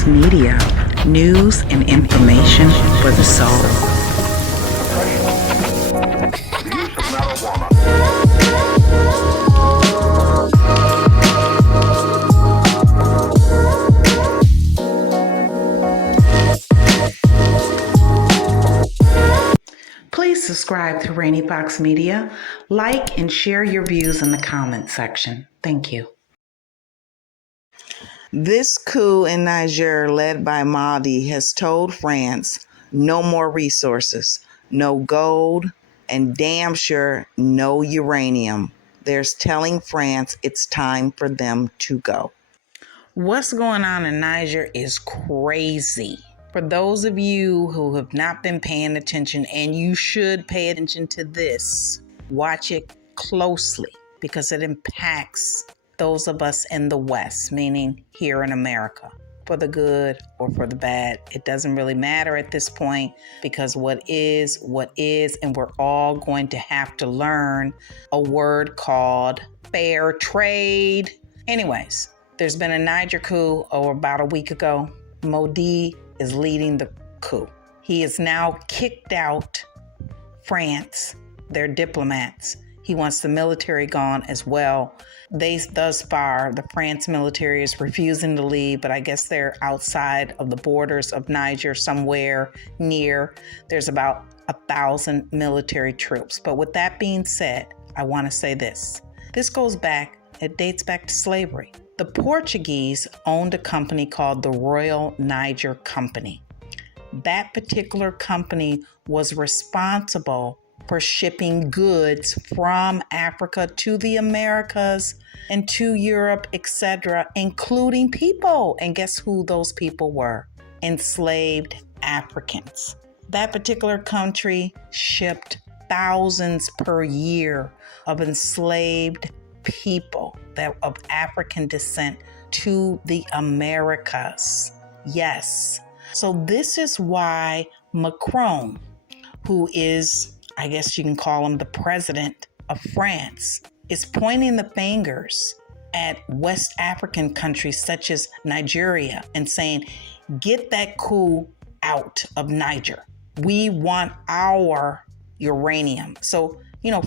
Box Media, news and information for the soul. Please subscribe to Rainy Box Media, like and share your views in the comment section. Thank you. This coup in Niger led by Mody has told France no more resources, no gold, and damn sure no uranium. They're telling France it's time for them to go. What's going on in Niger is crazy. For those of you who have not been paying attention, and you should pay attention to this, watch it closely because it impacts those of us in the West, meaning here in America, for the good or for the bad. It doesn't really matter at this point because what is, and we're all going to have to learn a word called fair trade. Anyways, there's been a Niger coup about a week ago. Mody is leading the coup. He has now kicked out France, their diplomats. He wants the military gone as well. Thus far, the France military is refusing to leave, but I guess they're outside of the borders of Niger somewhere near. There's about 1,000 military troops. But with that being said, I want to say this. It dates back to slavery. The Portuguese owned a company called the Royal Niger Company. That particular company was responsible for shipping goods from Africa to the Americas and to Europe, etc., including people. And guess who those people were? Enslaved Africans. That particular country shipped thousands per year of enslaved people of African descent to the Americas. Yes. So this is why Macron, who is, I guess you can call him the president of France, is pointing the fingers at West African countries such as Nigeria and saying, get that coup out of Niger. We want our uranium. So,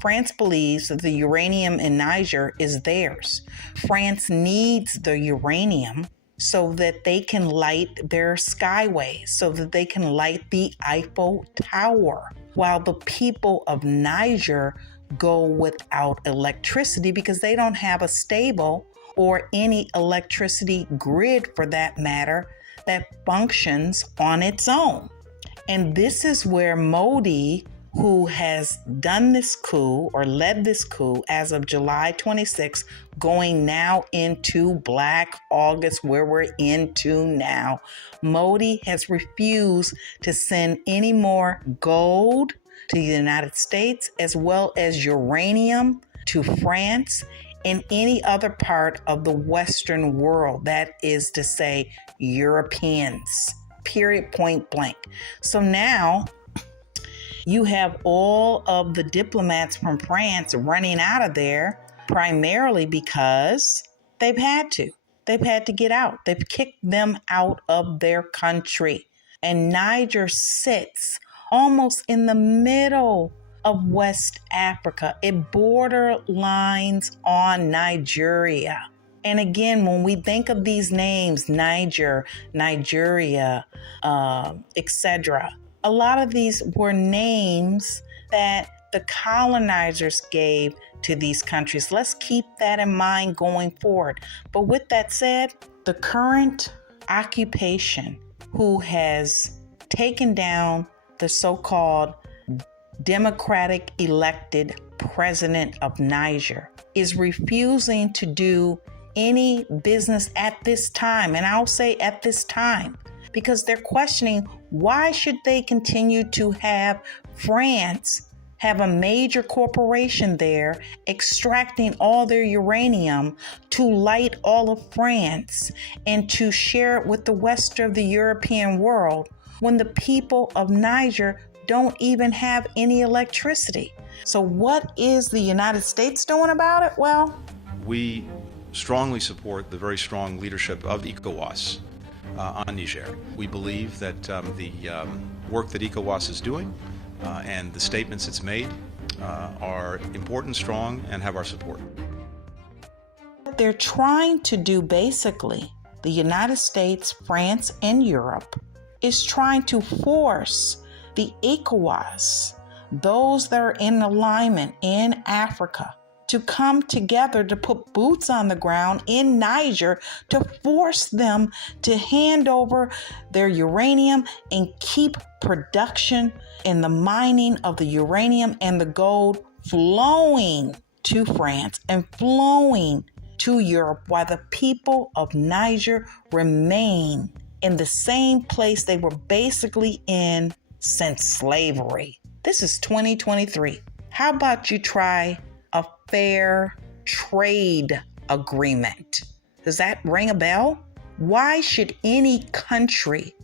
France believes that the uranium in Niger is theirs. France needs the uranium so that they can light their skyways, so that they can light the Eiffel Tower, while the people of Niger go without electricity because they don't have a stable or any electricity grid, for that matter, that functions on its own. And this is where Mody, who has done this coup or led this coup as of July 26, going now into Black August, where we're into now. Mody has refused to send any more gold to the United States as well as uranium to France and any other part of the Western world. That is to say, Europeans, period, point blank. So now you have all of the diplomats from France running out of there, primarily because they've had to. They've had to get out. They've kicked them out of their country. And Niger sits almost in the middle of West Africa. It borderlines on Nigeria. And again, when we think of these names, Niger, Nigeria, etc., a lot of these were names that the colonizers gave to these countries. Let's keep that in mind going forward. But with that said, the current occupation who has taken down the so-called democratic elected president of Niger is refusing to do any business at this time. And I'll say at this time, because they're questioning why should they continue to have France have a major corporation there extracting all their uranium to light all of France and to share it with the rest of the European world when the people of Niger don't even have any electricity. So what is the United States doing about it? Well, we strongly support the very strong leadership of ECOWAS on Niger. We believe that the work that ECOWAS is doing and the statements it's made are important, strong, and have our support. What they're trying to do, basically, the United States, France, and Europe, is trying to force the ECOWAS, those that are in alignment in Africa, to come together to put boots on the ground in Niger to force them to hand over their uranium and keep production and the mining of the uranium and the gold flowing to France and flowing to Europe, while the people of Niger remain in the same place they were basically in since slavery. This is 2023. How about you try a fair trade agreement? Does that ring a bell? Why should any country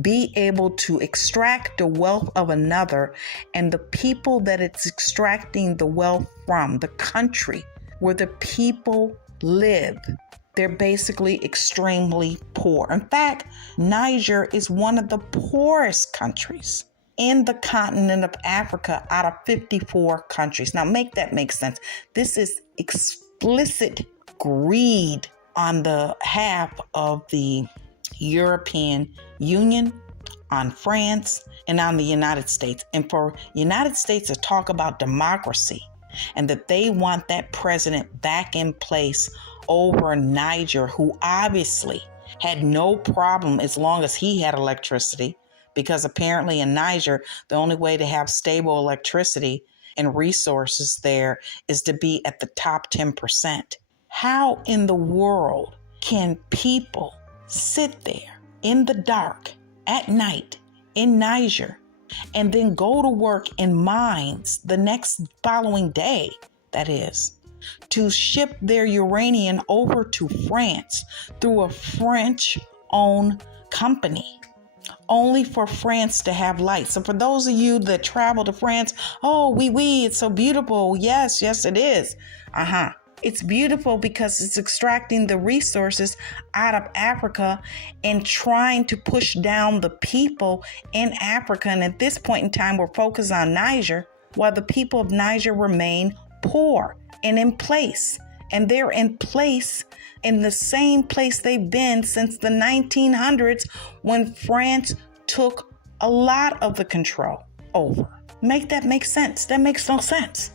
be able to extract the wealth of another, and the people that it's extracting the wealth from, the country where the people live, they're basically extremely poor? In fact, Niger is one of the poorest countries in the continent of Africa out of 54 countries. Now, make that make sense. This is explicit greed on the half of the European Union, on France, and on the United States. And for United States to talk about democracy and that they want that president back in place over Niger, who obviously had no problem as long as he had electricity, because apparently in Niger, the only way to have stable electricity and resources there is to be at the top 10%. How in the world can people sit there in the dark at night in Niger and then go to work in mines the next following day, that is, to ship their uranium over to France through a French-owned company, only for France to have lights? So for those of you that travel to France, oh, oui, it's so beautiful. Yes, it is. It's beautiful because it's extracting the resources out of Africa and trying to push down the people in Africa. And at this point in time, we're focused on Niger, while the people of Niger remain poor and in place. And they're in place in the same place they've been since the 1900s, when France took a lot of the control over. Make that make sense? That makes no sense.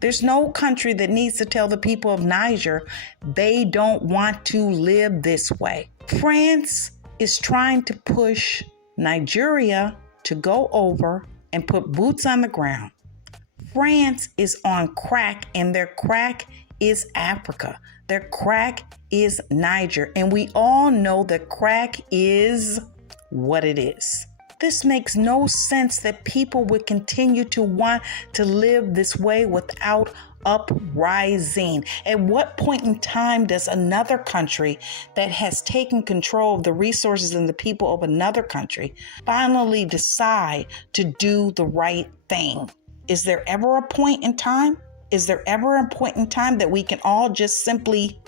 There's no country that needs to tell the people of Niger they don't want to live this way. France is trying to push Nigeria to go over and put boots on the ground. France is on crack, and their crack is Africa. Their crack is Niger. And we all know that crack is what it is. This makes no sense that people would continue to want to live this way without uprising. At what point in time does another country that has taken control of the resources and the people of another country finally decide to do the right thing? Is there ever a point in time? Is there ever a point in time that we can all just simply,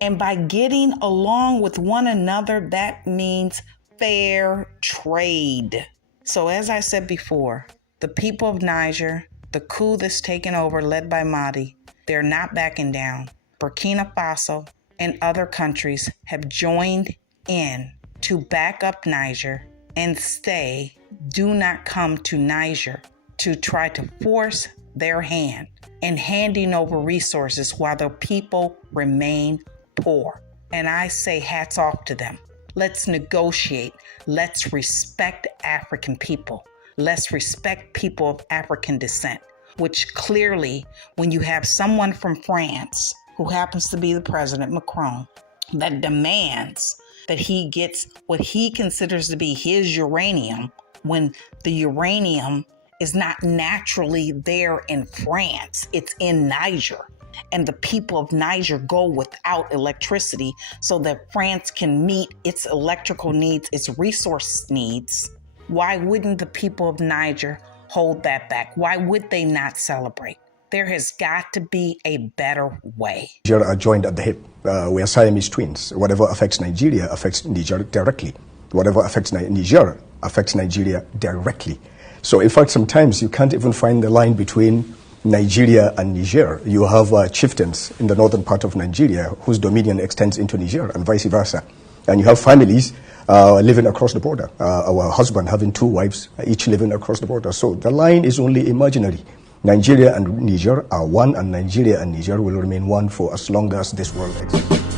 and by getting along with one another, that means fair trade? So as I said before, the people of Niger, the coup that's taken over led by Mody, they're not backing down. Burkina Faso and other countries have joined in to back up Niger and say, do not come to Niger to try to force their hand in handing over resources while the people remain poor. And I say hats off to them. Let's negotiate. Let's respect African people. Let's respect people of African descent, which clearly, when you have someone from France who happens to be the president, Macron, that demands that he gets what he considers to be his uranium, when the uranium is not naturally there in France, it's in Niger. And the people of Niger go without electricity so that France can meet its electrical needs, its resource needs. Why wouldn't the people of Niger hold that back? Why would they not celebrate? There has got to be a better way. Niger are joined at the hip. We are Siamese twins. Whatever affects Nigeria affects Niger directly. Whatever affects Niger affects Nigeria directly. So in fact, sometimes you can't even find the line between Nigeria and Niger. You have chieftains in the northern part of Nigeria whose dominion extends into Niger and vice versa. And you have families living across the border. Our husband having 2 wives, each living across the border. So the line is only imaginary. Nigeria and Niger are one, and Nigeria and Niger will remain one for as long as this world exists.